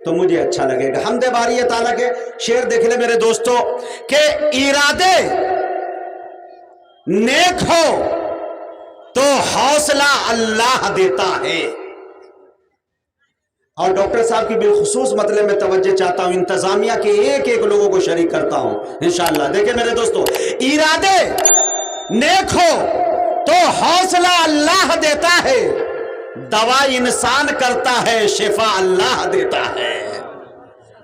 تو مجھے اچھا لگے گا۔ حمد باری تعالیٰ کے شعر دیکھ لے میرے دوستو کہ ارادے نیک ہو تو حوصلہ اللہ دیتا ہے۔ اور ڈاکٹر صاحب کی بالخصوص مطلب میں توجہ چاہتا ہوں، انتظامیہ کے ایک ایک لوگوں کو شریک کرتا ہوں انشاءاللہ۔ دیکھیں میرے دوستو، ارادے نیک ہو تو حوصلہ اللہ دیتا ہے، دوا انسان کرتا ہے، شفا اللہ دیتا ہے۔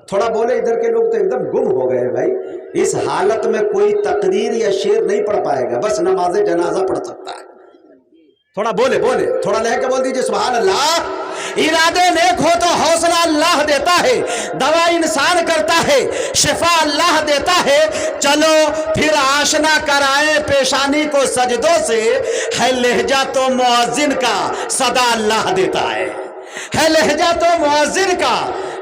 تھوڑا بولے، ادھر کے لوگ تو ایک دم گم ہو گئے بھائی۔ اس حالت میں کوئی تقریر یا شعر نہیں پڑھ پائے گا، بس نماز جنازہ پڑھ سکتا ہے۔ تھوڑا بولے تھوڑا لہ کے بول دیجئے سبحان اللہ۔ ارادے نیک ہو تو حوصلہ اللہ دیتا ہے، دوا انسان کرتا ہے، شفا اللہ دیتا ہے۔ چلو پھر آشنا کرائیں پیشانی کو سجدوں سے، ہے لہجہ تو مؤذن کا صدا اللہ دیتا ہے، ہے لہجہ تو مؤذن کا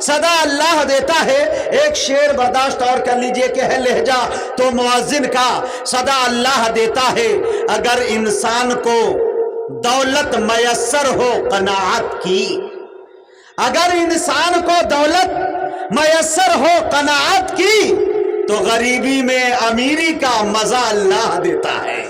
صدا اللہ دیتا ہے۔ ایک شعر برداشت اور کر لیجئے کہ ہے لہجہ تو مؤذن کا صدا اللہ دیتا ہے۔ اگر انسان کو دولت میسر ہو قناعت کی، اگر انسان کو دولت میسر ہو قناعت کی، تو غریبی میں امیری کا مزہ اللہ دیتا ہے،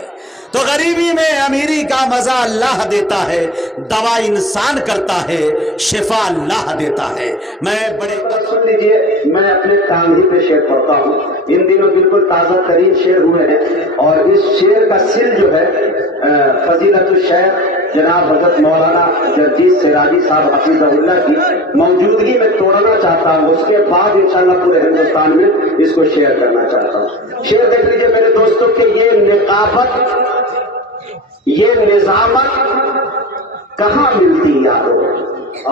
تو غریبی میں امیری کا مزہ اللہ دیتا ہے۔ دوا انسان کرتا ہے، شفا اللہ دیتا ہے۔ میں بڑے سن لیجیے، میں اپنے کام ہی پہ شعر پڑھتا ہوں، ان دنوں بالکل تازہ ترین شعر ہوئے ہیں، اور اس شعر کا سل جو ہے فضیلت الشیخ جناب حضرت مولانا جرجیت سراجی صاحب حفظہ اللہ کی موجودگی میں توڑنا چاہتا ہوں، اس کے بعد انشاءاللہ پورے ہندوستان میں اس کو شیئر کرنا چاہتا ہوں۔ شعر دیکھ لیجیے میرے دوستوں کہ یہ نقابت، یہ نظامت کہاں ملتی یارو،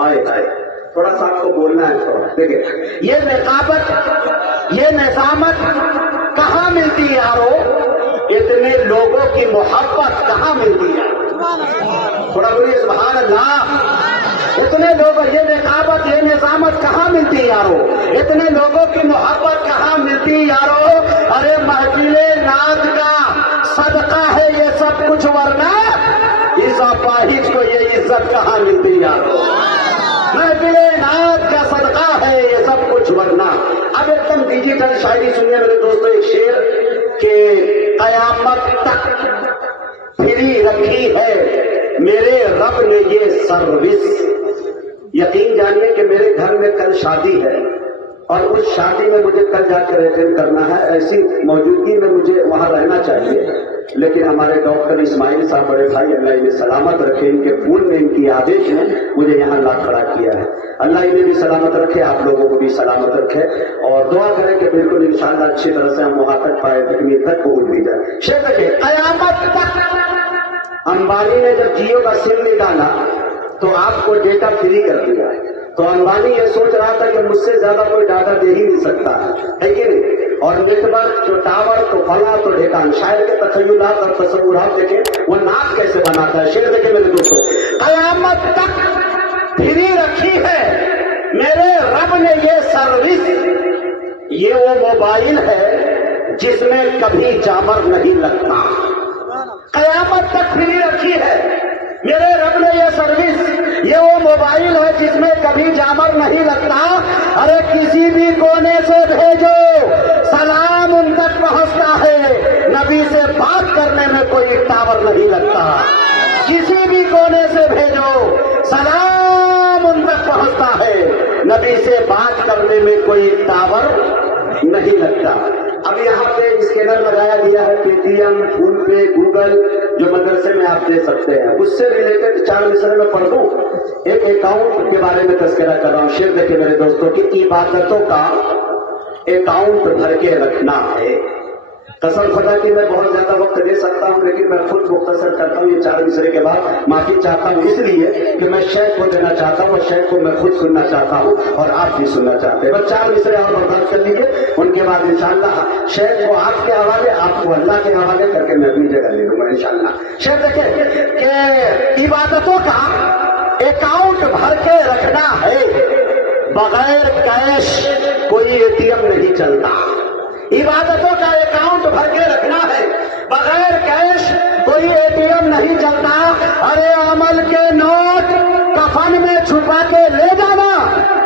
آئے آئے تھوڑا سا آپ کو بولنا ہے، تھوڑا دیکھیں، یہ نقابت، یہ نظامت کہاں ملتی یارو، اتنے لوگوں کی محبت کہاں ملتی ہے، تھوڑا بولیے سبحان اللہ۔ اتنے لوگ، یہ نقابت، یہ نظامت کہاں ملتی یارو، اتنے لوگوں کی محبت کہاں ملتی یارو، ارے محفل ناز کا صدقہ ہے یہ سب کچھ، ورنہ اس اپاہج کو یہ عزت کہاں ملتی یارو، محفل ناز کا صدقہ ہے یہ سب کچھ، ورنہ۔ اب ایک دم ڈیجیٹل شاعری سنیے میرے دوستو، ایک شعر کہ قیامت تک پھری رکھی ہے میرے رب نے یہ سروس، یقین جانیے کہ میرے گھر میں کل شادی ہے، اور اس شادی میں مجھے کل جا کر اٹینڈ کرنا ہے، ایسی موجودگی میں مجھے وہاں رہنا چاہیے، لیکن ہمارے ڈاکٹر اسماعیل صاحب بڑے بھائی، اللہ انہیں سلامت رکھے، ان کے پھول میں ان کی آدیش نے مجھے یہاں لا کھڑا کیا ہے، اللہ انہیں بھی سلامت رکھے، آپ لوگوں کو بھی سلامت رکھے، اور دعا کریں کہ بالکل انشاءاللہ اچھی طرح سے ہم وہاں تک پائے، تکمیل تک پہنچ بھی جائے۔ شیخ دیکھیں، قیامت تک امبانی نے جب جیو کا سم نکالا تو آپ کو ڈیٹا فری کر دیا، تو امبانی یہ سوچ رہا تھا کہ مجھ سے زیادہ کوئی ڈاٹا دے ہی نہیں سکتا ہے کہ نہیں، اور نیٹورک جو ٹاور تو فلاں تو ڈھکان، شاعر کے تخیلات اور تصورات دیکھیں وہ ناک کیسے بناتا ہے۔ شعر دیکھیں میرے دوستو، قیامت تک فری رکھی ہے میرے رب نے یہ سروس، یہ وہ موبائل ہے جس میں کبھی جامر نہیں لگتا، قیامت تک فری رکھی ہے میرے رب نے یہ سروس، یہ وہ موبائل ہے جس میں کبھی جامر نہیں لگتا، ارے کسی بھی کونے سے بھیجو سلام ان تک پہنچتا ہے، نبی سے بات کرنے میں کوئی ٹاور نہیں لگتا، کسی بھی کونے سے بھیجو سلام ان تک پہنچتا ہے، نبی سے بات کرنے میں کوئی ٹاور نہیں لگتا۔ اب یہاں پہ اسکینر لگایا گیا ہے، پے ٹی ایم، فون پے، گوگل، جو مدرسے میں آپ دے سکتے ہیں، اس سے ریلیٹڈ 4 مصرے میں پڑھ دوں۔ ایک اکاؤنٹ کے بارے میں تذکرہ کر رہا ہوں، شعر دیکھیں میرے دوستوں کی، عبادتوں کا اکاؤنٹ بھر کے رکھنا ہے۔ قسم خدا کی میں بہت زیادہ وقت دے سکتا ہوں، لیکن میں خود مختصر کرتا ہوں، یہ 4 مصرے کے بعد معافی چاہتا ہوں، اس لیے کہ میں شیخ کو دینا چاہتا ہوں، اور شیخ کو میں خود سننا چاہتا ہوں، اور آپ بھی سننا چاہتے ہیں۔ بس 4 مصرے اور برداشت کر لیجیے، ان کے بعد انشاءاللہ شیخ کو آپ کے حوالے، آپ کو اللہ کے حوالے کر کے میں اپنی جگہ لے لوں گا انشاءاللہ۔ شیخ دیکھیں کہ عبادتوں کا اکاؤنٹ بھر کے رکھنا ہے، بغیر کیش کوئی اے ٹی ایم نہیں چلتا، عبادتوں کا اکاؤنٹ بھر کے رکھنا ہے، بغیر کیش کوئی اے ٹی ایم نہیں چلتا، ارے عمل کے نوٹ کفن میں چھپا کے لے جانا،